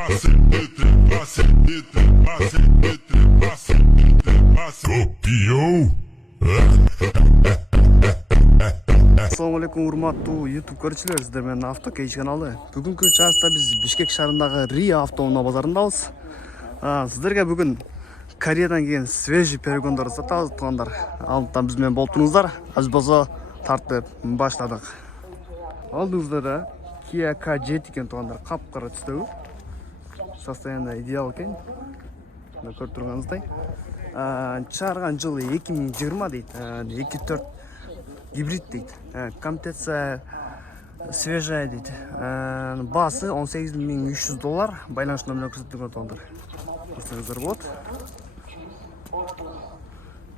Assalamu alaikum, урматтуу YouTube көрүүчүлөр, сиздер менен Авто Кейч каналы. Бүгүнкү чыгышта биз Бишкек шаарындагы Риа автоунаа базарындабыз. Сиздерге бүгүн Кореядан келген свежий перегондорду сатабыз, туугандар. Алдыдан биз менен болуп туруңуздар. Азыр болсо тартып баштадык. Алдыңызда Kia K7 экен, туугандар. Капкара түстөгү. Состояние идеал экен. Мына көрүп турганыңыздай. Чыгарган жылы 2020 дейт. 2.4 гибрид дейт. Комплектация свежая дейт. Басы $18.300. Байланыш номерин көрсөтүлгөн, туугандар. Көрсөңүздөр болот.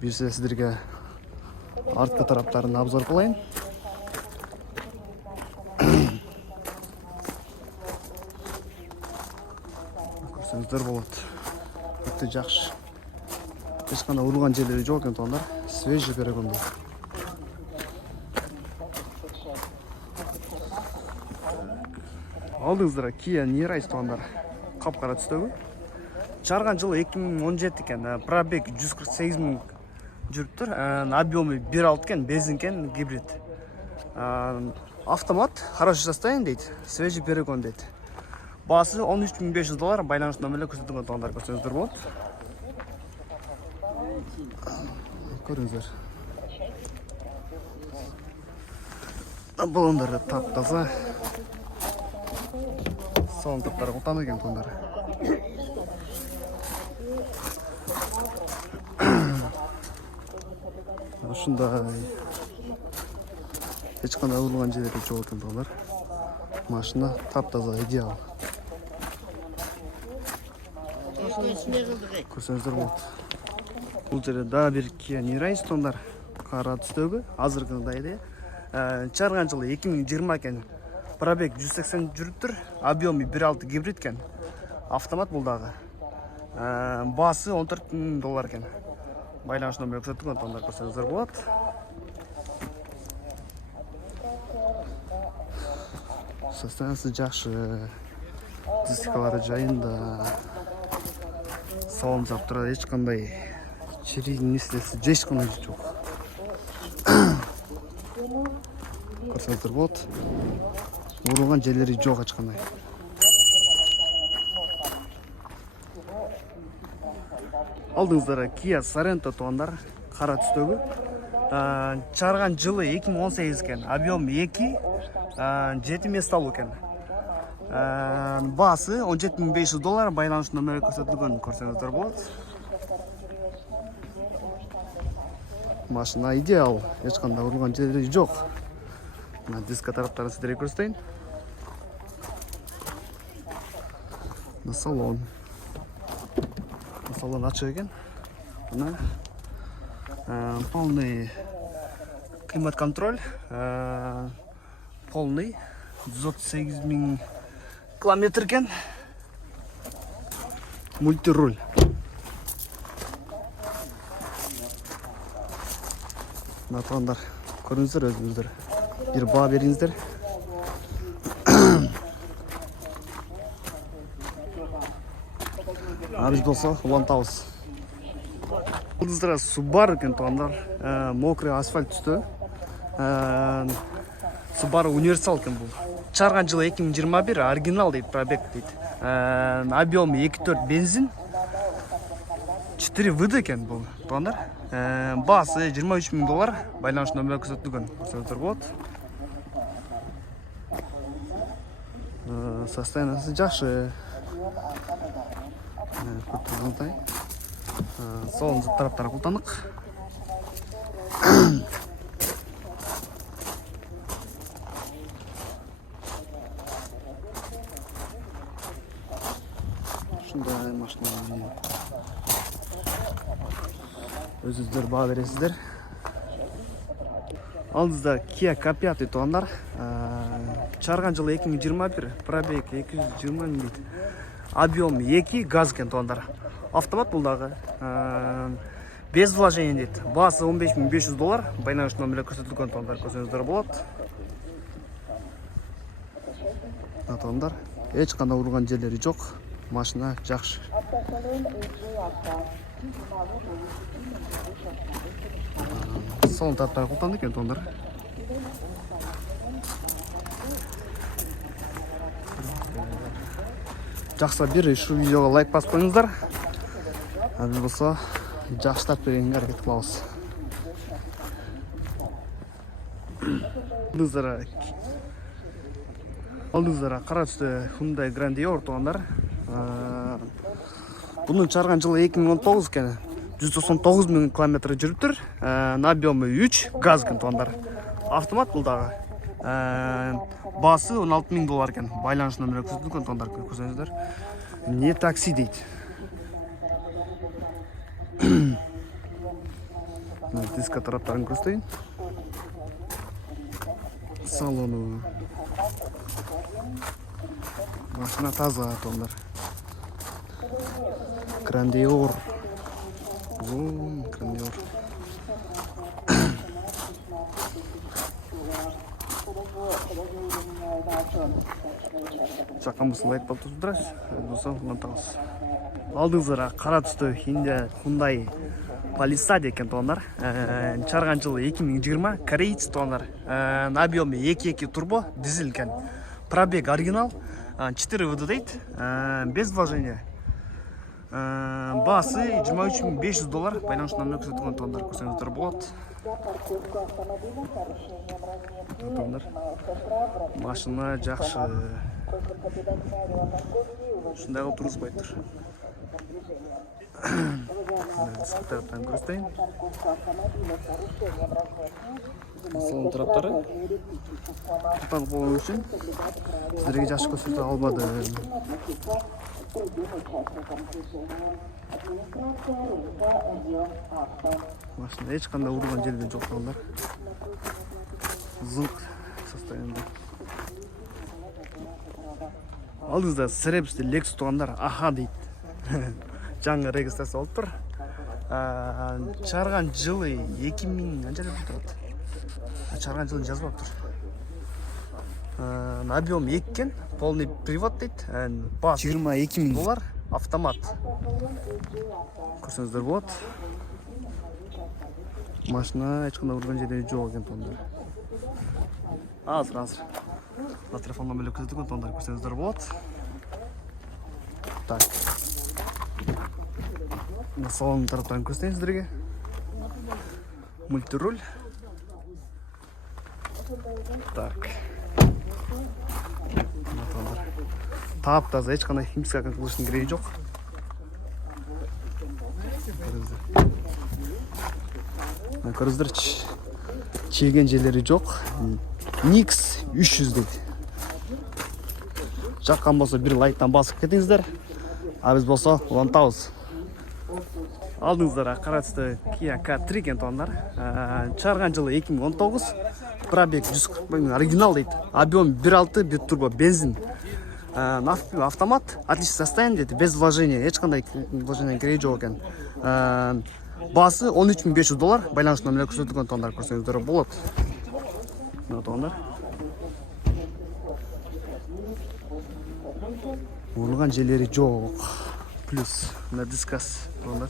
Бирсе сиздерге артка тараптарын обзор кылайын. Көрсөңүздөр болот. Өтө жакшы. Эч кандай урган жерлери жок экен, туугандар. Свежий перегондор. Алдыңыздар Kia Nirais, туугандар. Капкара түстөгү. Чыгарган жылы 2017 экен. Пробег 148 000 жүрүптүр. Объемы 1.6 экен, бензин экен, гибрид. Автомат, хороший состояние дейт. Свежий перегон дейт. Басы $13.500. Байланыш номери көрсөтүлгөн, туугандар. Көрсөңүздөр болот. Көрүңүздөр. Балондары таптаза. Салон таптары кутан экен, туугандар. Ушундай эч кандай урулган жери жок экен, туугандар. Машина таптаза, идеал. Көрсөңүздөр болот. Бул жерде дагы бир Kia Nirais, туугандар. Кара түстөгү, азыркыдай эле. Чыгарган жылы 2020 экен. Пробег 180 жүрүптүр. Объемы 1.6 гибрид экен. Автомат бул дагы. Басы $14.000 экен. Байланыш номери көрсөтүлгөн, туугандар. Көрсөңүздөр болот. Состояниясы жакшы. Дискалары жайында. Салон заптырат, эч кандай чирийдин несиси эч кандай жок. Көрсөңүздөр болот. Урулган жерлери жок эч кандай. Алдыңыздар Kia Sorento, туугандар. Кара түстөгү. Чыгарган жылы 2018 экен. Объем 2, 7 месталуу экен. Басы $17.500. Байланыш номери көрсөтүлгөн, көрсөңүздөр болот. Машина идеал, эч кандай урулган жери жок. Мына диска тараптарын сиздерге көрсөтөйүн. Мына салон. Салон ачык экен. Мына полный климат контроль, полный 138 000 километр экен. Мультируль. Мына туугандар, көрүңүздөр өзүңүздөр. Бир баа бериңиздер. Биз болсо улантабыз. Алдыңыздар Subaru экен, туугандар. Мокрый асфальт түстө. Subaru универсал экен бул. Чыгарган жылы 2021, оригинал дейт, пробег дейт. Объемы 2.4 бензин. 4 ВД экен бул, туугандар. Басы $23.000. Байланыш номери көрсөтүлгөн. Көрсөңүздөр болот. Состояниясы жакшы. Салон тараптары култандык. Ушундай машина. Өзүңүздөр баа бересиздер. Алдыңызда Kia K5, туугандар. Чыгарган жылы 2021, пробег 220 000 дейт. Объем 2, газ экен, туугандар. Автомат бул дагы. Без вложения дейт. Басы $15.500. Байланыш номери көрсөтүлгөн, туугандар. Көрсөңүздөр болот. Туугандар, эч кандай урган жерлери жок. Машина жакшы. Салон таптары култанды экен тондар. Жақса бир шу видеоға лайк басып қойыңыздар. Біз болса жақсылап бергенге әрекет қылабыз. Алдыңыздара қара түсті Hyundai Grand Dior туғандар. Бұның шығарған жылы 2019 екен. 199.000 километр жүріп тұр. Объемы 3 газ екен туғандар. Автомат бұлдағы. Басы $16.000 екен. Байланыш нөмірі көрсетілген туғандар көрсеңіздер. Не такси дейді. Диско тараптарын көрсетейін. Салону. Машина таза туғандар. Grand Dior. Grand Dior. Жаққанбысын лайк болып тұрсыз. Досы, ұнатағыз. Алдыңыздара қара түсті Hyundai Palisade екен туғандар. Чарған жылы 2020, корейц туғандар. Объемы 2.2 турбо, дизель екен. Пробег оригинал, 4 ВД дейді, без вложения. Басы $23.500, байланыш нөмірі көрсетілген туғандар көрсеңіздер болады. Машина жақшы. Шындай қылып тұрғызбай тұр. Дисктаптан көрсетейін. Салон тараптары. Құтан қолын үшін сіздерге жақсы көрсете алмады. Машина ешқандай ұрған жерден жоқ туғандар. Зыңқ состояниеде. Алдыңызда Сребсте Lexus туғандар. Аха дейді. Жаңа регистрация болып тұр. Шығарған жылы 2000 қанша деп тұрады. Шығарған жылын жазбап тұр. Объем 2 екен, полный привод дейді. Бас $22.000, автомат. Көрсеңіздер болады. Машина ешқандай ұрған жерден жоқ екен тондар. Азыр. Телефон номері көрсетілген тондар көрсеңіздер болады. Так. Салон тараптарын көрсетейін сіздерге. Мультируль. Так. Тап-таза, ешқандай химический қылыштың керегі жоқ. Көріңіздер, чеген жерлері жоқ. Nix 300 дейді. Жаққан болса бір лайктан басып кетіңіздер. Біз болса ұлантауыз. Алдыңыздара қара түсті Kia K3 екен туғандар. Шығарған жылы 2019. Пробег 140.000 оригинал дейді. Объем 1.6, бір турбо бензин. Автомат, отличное состояние дейді, без вложения. Ешқандай вложения керегі жоқ екен. Басы $13.500, байланыш нөмірі көрсетілген туғандар көрсеңіздер болады. Туғандар. Ұрылған жерлері жоқ. Плюс на дискас туғандар.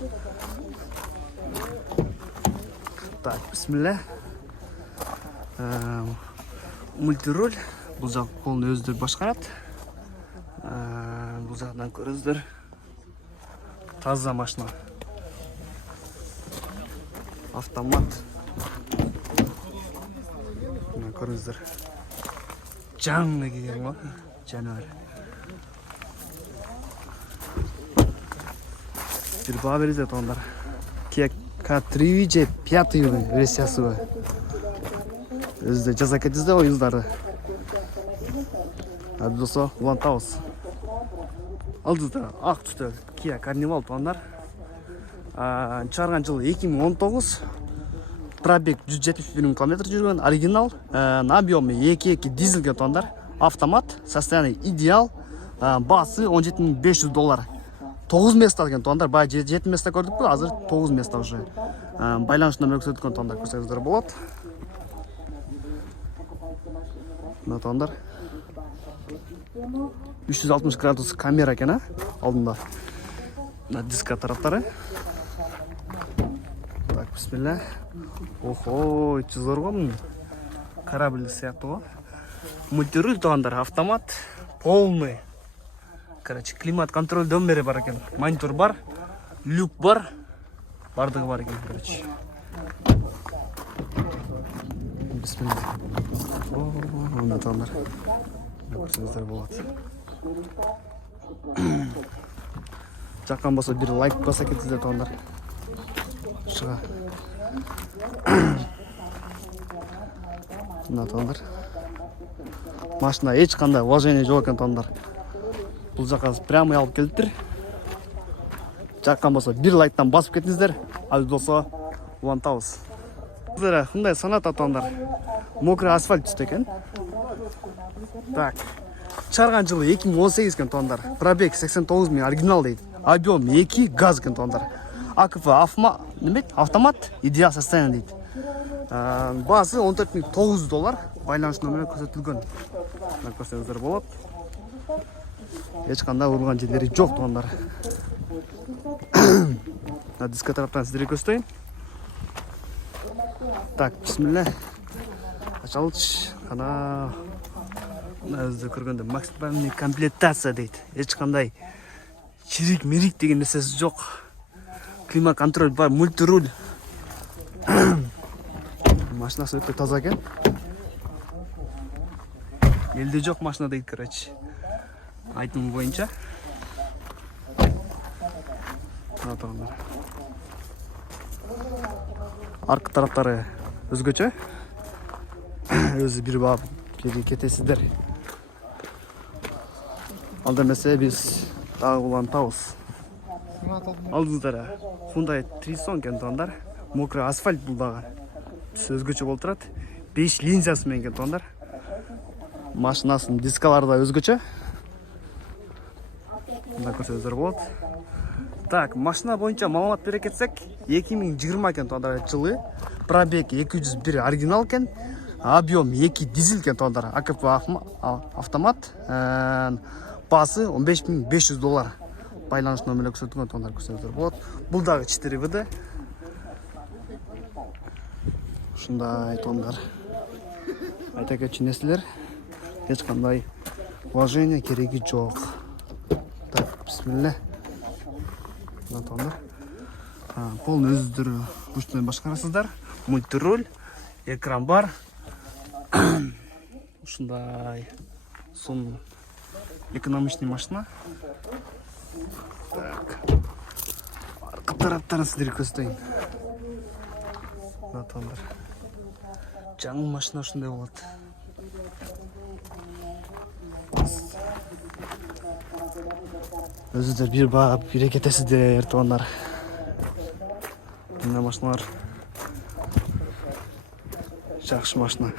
Так, бисмилля. Мультируль. Бұл жақ қолын өздері башқарады. Бұл жағынан көріңіздер. Таза машина. Автомат. Көріңіздер. Жаңы келген ғой. Жануар. Bir bağ vereceğiz onlar. Kia K3 же 5 версиясы var. Özde жаза кетізде o yüzleri. Hadi dosta ұлантауыз. Алдыңызда ақ түсті Kia Carnival туғандар. Шығарған жылы 2019. Пробег 171 км жүрген, оригинал. Объемы 2.2 дизельге туғандар. Автомат, состояние идеал. Басы $17.500. 9 место алған туғандар. Бай 7 место көрдік бұл, азыр 9 место уже. Байланыш нөмірі көрсетілген туғандар көрсеңіздер болады. Туғандар. 360 градус камера екен, алдында. Мына диск тараптары. Так, бисмилля. Охо, зор ғой. Корабль сияқты ғой. Мультируль туғандар, автомат, полный. Короче, климат контроль дөмбері бар екен. Монитор бар, люк бар, бардығы бар екен, короче. Бисмилля. Онда туғандар. Көрсеңіздер болады. Жаққан болса бір лайк баса кетсіздер туғандар. Шыға. Мына туғандар. Машина еш қандай уважение жоқ екен туғандар. Бұл жаққа прямо алып келдіктір. Жаққан болса бір лайктан басып кетіңіздер. Ал болса уантауыз. Сіздер қандай санат туғандар. Мокрый асфальт түсті екен. Так. Шығарған жылы 2018 екен туғандар. Пробег 89 000 оригинал дейді. Объем 2 газ екен туғандар. АКФ автомат идеал состояние дейді. Басы $14,900. Байланыш нөмірі көрсетілген. Көрсеңіздер болады. Ешқандай ұрылған жерлері жоқ туғандар. Диск тараптан сіздерге көрсетейін. Так, бисмилля. Ашалыш. Қана өзді көргенде максимальный комплектация дейді. Ешқандай чирик-мирик деген нәрсесі жоқ. Климат контроль бар, мультируль. Машинасы өте таза екен. Елде жоқ машина дейді, короче. Айтым бойынша. Арқа тараптары өзгөчө. Өзі бір бап жерге кетесіздер. Алда мәсе біз тағы болан тауыз. Алдыңыздары Hyundai Tucson кен туғандар. Мокрый асфальт бұлдағы. Өзгөчө болып тұрады. 5 линзиясымен кен туғандар. Машинасын дискалары да өзгөчө. Мына көрсеңіздер болады. Так, машина бойынша маалымат бере кетсек, 2020 кен туғандар жылы. Пробег 201 оригинал кен. Объем 2 дизель кен туғандар. АКФ автомат. Басы $15,500. Байланыш нөмірі көрсетілген туғандар көрсеңіздер болады. Бұлдағы 4 ВД. Шындай туғандар. Айта кетчінесілер. Ешқандай уважение керегі жоқ. Так, бисмилля. Мына туғандар. Полный өздері күштен башқарасыздар. Мультируль, экран бар. Шындай сон экономичный машина. Так. Арқа тараптарын сіздерге көрсетейін. Мына туғандар. Жаңыл машина ұшындай болады. Өзіздер бір бап, бір кетесіздер туғандар. Мына машиналар жақсы машина.